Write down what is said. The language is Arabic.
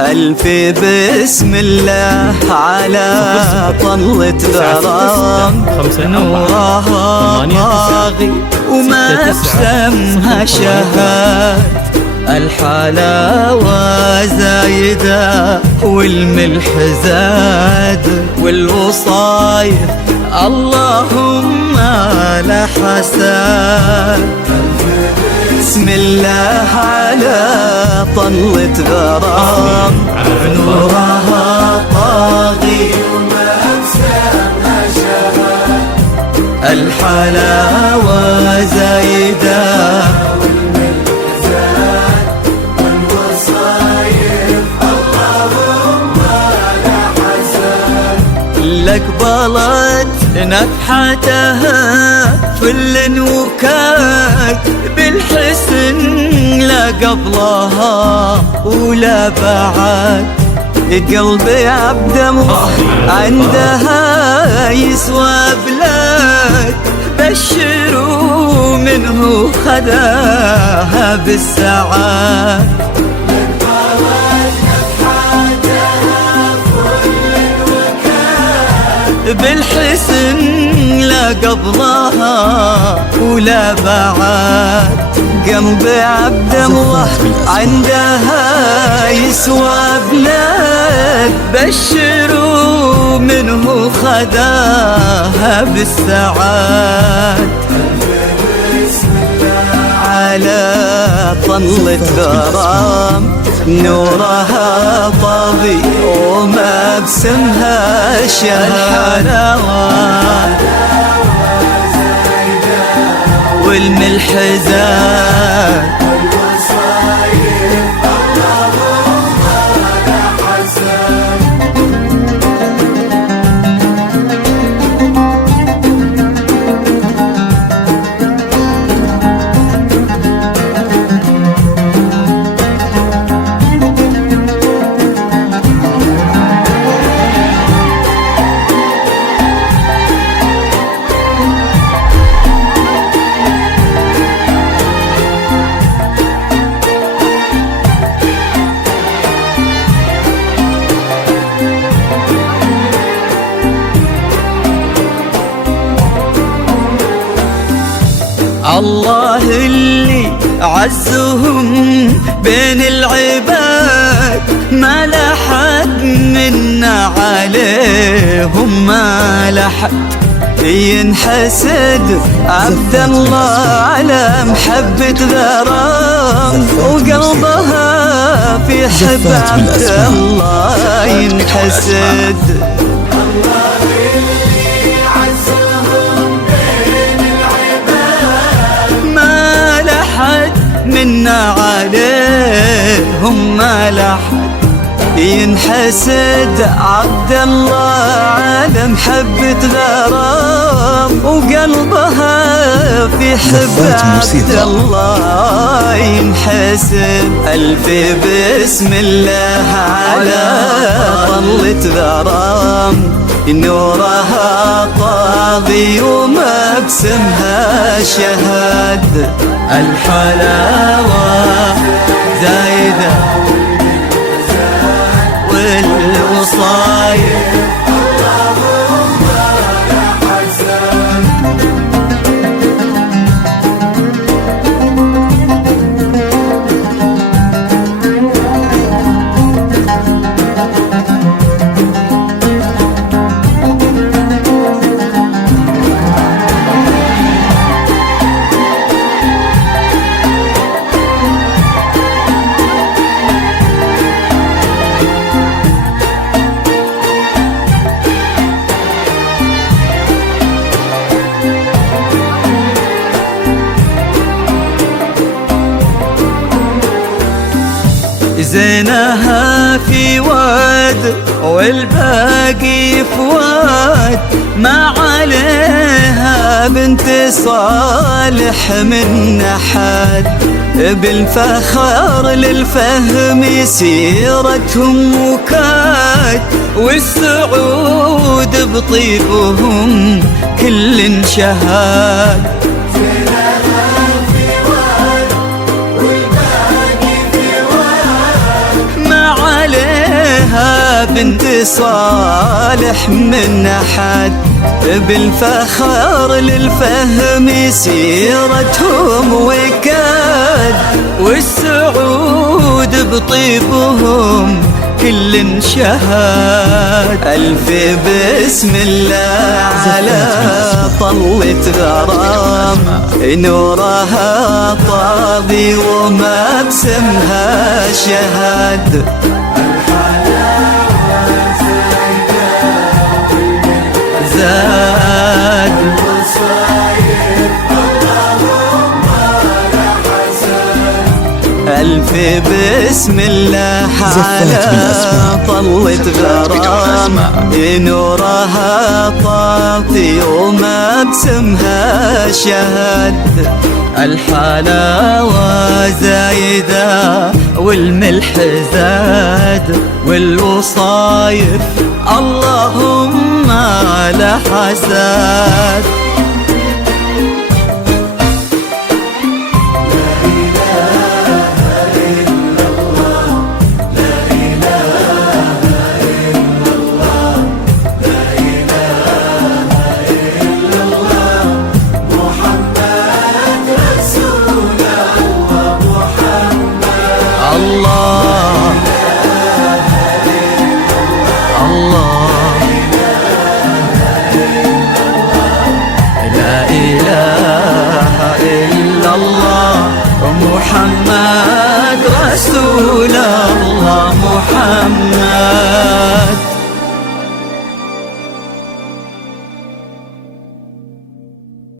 ألف بسم الله على طلة غرام نورها طاغي وما بسمها شهاد. الحلاوة زايدة والملح زاد والوصايف اللهم لا حساد. بسم الله على طلة غرام نورها طاغي وما بسمها شهاد. الحلاوة زايدة لك بلد نفحتها فل وكاك بالحسن لا قبلها ولا بعد. قلبي عبد الله عندها يسوى بلاد بشروا منه خداها بالسعاد. بالحسن لا قبلها ولا بعد. قلبي عبد الله عندها يسوى بلاد بشروا منه خداها بالسعاد. على طلة غرام نورها طاغي وما بسمها شهاد. والملح زاد الله اللي عزهم بين العباد ما لحد منا عليهم ما لحد. ينحسد عبد الله على محبة غرام وقلبها في حب عبد الله ينحسد. منا عليهم ما لحد. ينحسد عبد الله على محبة غرام وقلبها في حب عبد الله ينحسد. ألف بسم الله على طلة غرام نورها طاغي وما بسمها شهاد. الحلاوة زايدة والوصايف اللهم لا حساد. زينها في واد والباقي في واد ما عليها بنت صالح من حد. بالفخر للفهم سيرتهم وكاد والسعود بطيبهم كل شهاد. بنت صالح من أحد، بالفخر للفهم سيرتهم وكاد، والسعود بطيبهم كل شهاد. ألف بسم الله على طلة غرام، نورها طاضي وما بسمها شهاد. زاد ألف بسم الله على طلة غرام، نورها طاطي وما بسمها شهد. الحلاوة زايدة والملح زاد، والوصايف اللهم لا حسد.